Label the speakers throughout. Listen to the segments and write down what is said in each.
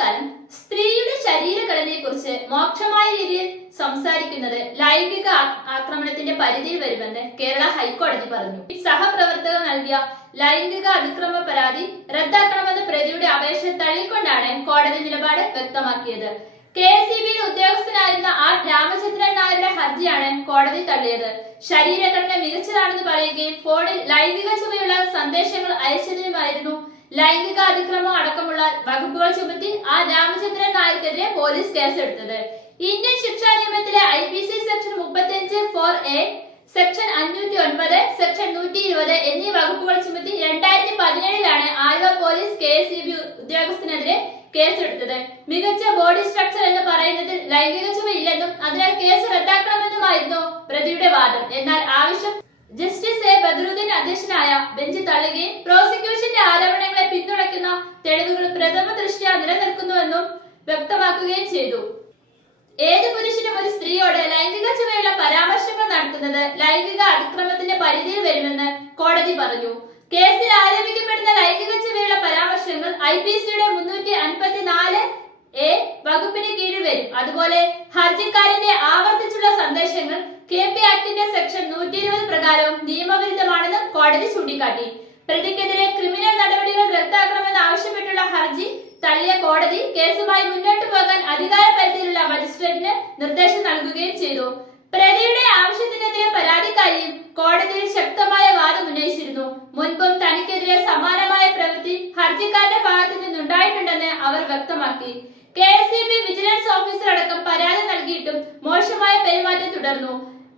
Speaker 1: നമസ്കാരം സ്ത്രീയുടെ ശരീരഘടനയെ കുറിച്ച് മോക്ഷമായ രീതിയിൽ സംസാരിക്കുന്നത് ലൈംഗിക ആക്രമണത്തിന്റെ പരിധിയിൽ വരുമെന്ന് കേരള ഹൈക്കോടതി പറഞ്ഞു. സഹപ്രവർത്തകർ നൽകിയ ലൈംഗിക അതിക്രമ പരാതി റദ്ദാക്കണമെന്ന പ്രതിയുടെ അപേക്ഷ തള്ളിക്കൊണ്ടാണ് കോടതി നിലപാട് വ്യക്തമാക്കിയത്. കെ എസ് ഇ ബിയിൽ ഉദ്യോഗസ്ഥനായിരുന്ന ആർ രാമചന്ദ്രൻ നായരുടെ ഹർജിയാണ് കോടതി തള്ളിയത്. ശരീരഘടന മികച്ചതാണെന്ന് പറയുകയും ഫോണിൽ ലൈംഗിക ചുമയുള്ള സന്ദേശങ്ങൾ അയച്ചതിനുമായിരുന്നു ലൈംഗിക അതിക്രമം അടക്കമുള്ള വകുപ്പുകൾ ചുമത്തി ആ രാമചന്ദ്രൻ നായർക്കെതിരെ പോലീസ് കേസെടുത്തത്. ഇന്ത്യൻ ശിക്ഷാ നിയമത്തിലെ ഐ പി സി സെക്ഷൻ മുപ്പത്തി അഞ്ച് ഫോർ എ സെക്ഷൻ അഞ്ഞൂറ്റി ഒൻപത് സെക്ഷൻ നൂറ്റി ഇരുപത് എന്നീ വകുപ്പുകൾ ചുമത്തി രണ്ടായിരത്തി പതിനേഴിലാണ് Aluva police K S E B ഉദ്യോഗസ്ഥനെതിരെ കേസെടുത്തത്. മികച്ച ബോഡി സ്ട്രക്ചർ എന്ന് പറയുന്നതിൽ ലൈംഗിക ചുമയില്ലെന്നും അതിനാൽ കേസ് റദ്ദാക്കണമെന്നുമായിരുന്നു പ്രതിയുടെ വാദം. എന്നാൽ ആവശ്യം. ജസ്റ്റിസ് എ ബദറുദ്ദീൻ അധ്യക്ഷനായ ബെഞ്ച് തള്ളുകയും പ്രോസിക്യൂഷന്റെ നിലനിൽക്കുന്നുവെന്നും വ്യക്തമാക്കുകയും ചെയ്തു. ഏത് പുരുഷനും ഒരു സ്ത്രീയോട് ലൈംഗിക ചുവയുള്ള പരാമർശങ്ങൾ നടത്തുന്നത് ലൈംഗിക അതിക്രമത്തിന്റെ പരിധിയിൽ വരുമെന്ന് കോടതി പറഞ്ഞു. കേസിൽ ആരോപിക്കപ്പെടുന്ന ലൈംഗിക ചുവയുള്ള പരാമർശങ്ങൾ ഐ പി സിയുടെ മുന്നൂറ്റി അൻപത്തിനാല് എ വകുപ്പിന് കീഴിൽ വരും. അതുപോലെ ഹർജിക്കാരന്റെ ആവർത്തിച്ചുള്ള സന്ദേശങ്ങൾ കെ പി ആക്ടിന്റെ സെക്ഷൻ നൂറ്റി ഇരുപത് പ്രകാരവും നിയമവിരുദ്ധമാണെന്ന് കോടതി ചൂണ്ടിക്കാട്ടി. പ്രതിക്കെതിരെ ക്രിമിനൽ നടപടികൾ റദ്ദാക്കണമെന്ന് ആവശ്യപ്പെട്ടുള്ള ഹർജി തള്ളിയ കോടതി കേസുമായി മുന്നോട്ട് പോകാൻ അധികാര പരിധിയിലുള്ള മജിസ്ട്രേറ്റിന് നിർദ്ദേശം നൽകുകയും ചെയ്തു. പ്രതിയുടെ ആവശ്യത്തിനെതിരെ പരാതിക്കാരിയും കോടതിയിൽ ശക്തമായ വാദം ഉന്നയിച്ചിരുന്നു. മുൻപും തനിക്കെതിരെ സമാനമായ പ്രവൃത്തി ഹർജിക്കാരന്റെ ഭാഗത്തു നിന്നുണ്ടായിട്ടുണ്ടെന്ന് അവർ വ്യക്തമാക്കി. K S E B vigilance officer അടക്കം പരാതി നൽകിയിട്ടും മോശമായ പെരുമാറ്റം തുടർന്നു.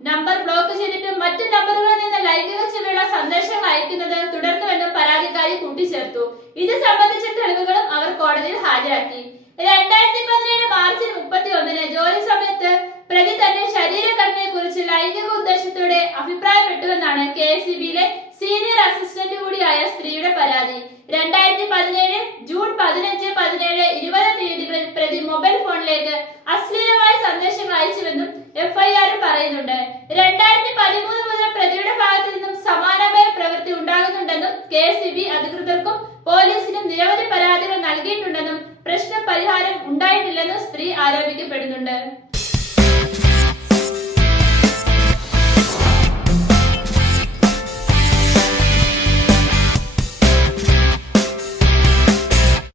Speaker 1: നമ്പർ ബ്ലോക്ക് ചെയ്തിട്ടും മറ്റു നമ്പറുകളിൽ നിന്ന് ലൈംഗിക ചുവയുള്ള സന്ദേശങ്ങൾ അയക്കുന്നത് തുടർന്നുവെന്നും പരാതിക്കാരി കൂട്ടിച്ചേർത്തു ഇത് സംബന്ധിച്ച തെളിവുകളും അവർ കോടതിയിൽ ഹാജരാക്കി. രണ്ടായിരത്തി പതിനേഴ് മാർച്ച് മുപ്പത്തി ഒന്നിന് ജോലി സമയത്ത് പ്രതി തന്റെ ശരീരഘടനയെ കുറിച്ച് ലൈംഗിക ഉദ്ദേശത്തോടെ അഭിപ്രായപ്പെട്ടുവെന്നാണ് കെ എസ് സി ബിയിലെ സീനിയർ അസിസ്റ്റന്റ് കൂടിയായ സ്ത്രീയുടെ പരാതി. രണ്ടായിരത്തി പതിനേഴ് ജൂൺ പതിനഞ്ച് പതിനേഴ് ഇരുപത് തീയതികളിൽ പ്രതി മൊബൈൽ ഫോണിലേക്ക് അശ്ലീലമായ സന്ദേശങ്ങൾ അയച്ചുവെന്നും എഫ്ഐആറിൽ പറയുന്നുണ്ട്. രണ്ടായിരത്തി പതിമൂന്ന് മുതൽ പ്രതിയുടെ ഭാഗത്തു നിന്നും സമാനമായ പ്രവൃത്തി ഉണ്ടാകുന്നുണ്ടെന്നും കെ സി ബി അധികൃതർക്കും പോലീസിനും നിരവധി പരാതികൾ നൽകിയിട്ടുണ്ടെന്നും പ്രശ്ന പരിഹാരം ഉണ്ടായിട്ടില്ലെന്നും സ്ത്രീ ആരോപിക്കപ്പെടുന്നുണ്ട്.